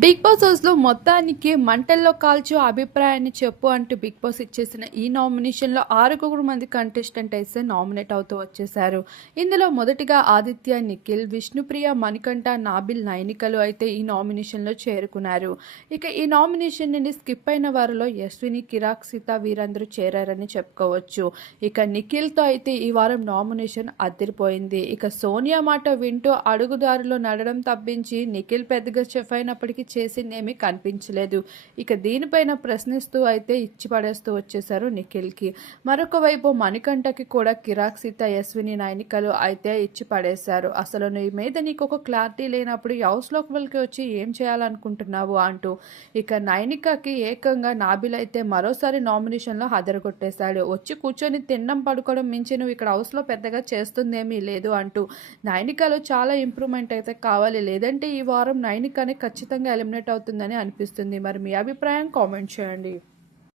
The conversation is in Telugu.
బిగ్ బాస్ హౌస్లో మొత్తానికి మంటల్లో కాల్చు అభిప్రాయాన్ని చెప్పు అంటూ బిగ్ బాస్ ఇచ్చేసిన ఈ నామినేషన్లో 6 మంది కంటెస్టెంట్ అయితే నామినేట్ అవుతూ వచ్చేశారు. ఇందులో మొదటిగా ఆదిత్య, నిఖిల్, విష్ణుప్రియ, మణికంఠ, నాబిల్, నైనికలు అయితే ఈ నామినేషన్లో చేరుకున్నారు. ఇక ఈ నామినేషన్ నుండి స్కిప్ అయిన వారిలో యశ్విని, కిరాక్, సీత వీరందరూ చేరారని చెప్పుకోవచ్చు. ఇక నిఖిల్తో అయితే ఈ వారం నామినేషన్ అదిరిపోయింది. ఇక సోనియా మాట వింటూ అడుగుదారిలో నడడం తప్పించి నిఖిల్ పెద్దగా చెఫ్ అయినప్పటికీ చేసిందేమీ కనిపించలేదు. ఇక దీనిపైన ప్రశ్నిస్తూ అయితే ఇచ్చి పడేస్తూ వచ్చేశారు నిఖిల్కి. మరొక వైపు మణికంఠకి కూడా కిరాక్, సీత, యశ్విని, నైనికలు అయితే ఇచ్చి పడేశారు. అసలు నీ మీద నీకు ఒక క్లారిటీ లేనప్పుడు హౌస్లోకి వచ్చి ఏం చేయాలనుకుంటున్నావు అంటూ. ఇక నైనికకి ఏకంగా నాబిల్ అయితే మరోసారి నామినేషన్లో హదరగొట్టేశాడు. వచ్చి కూర్చొని తినడం పడుకోవడం మించి నువ్వు ఇక్కడ హౌస్లో పెద్దగా చేస్తుందేమీ లేదు అంటూ. నైనికలో చాలా ఇంప్రూవ్మెంట్ అయితే కావాలి, లేదంటే ఈ వారం నైనికనే ఖచ్చితంగా ఎలిమినేట్ అవుతుందని అనిపిస్తుంది. మరి మీ అభిప్రాయం కామెంట్ చేయండి.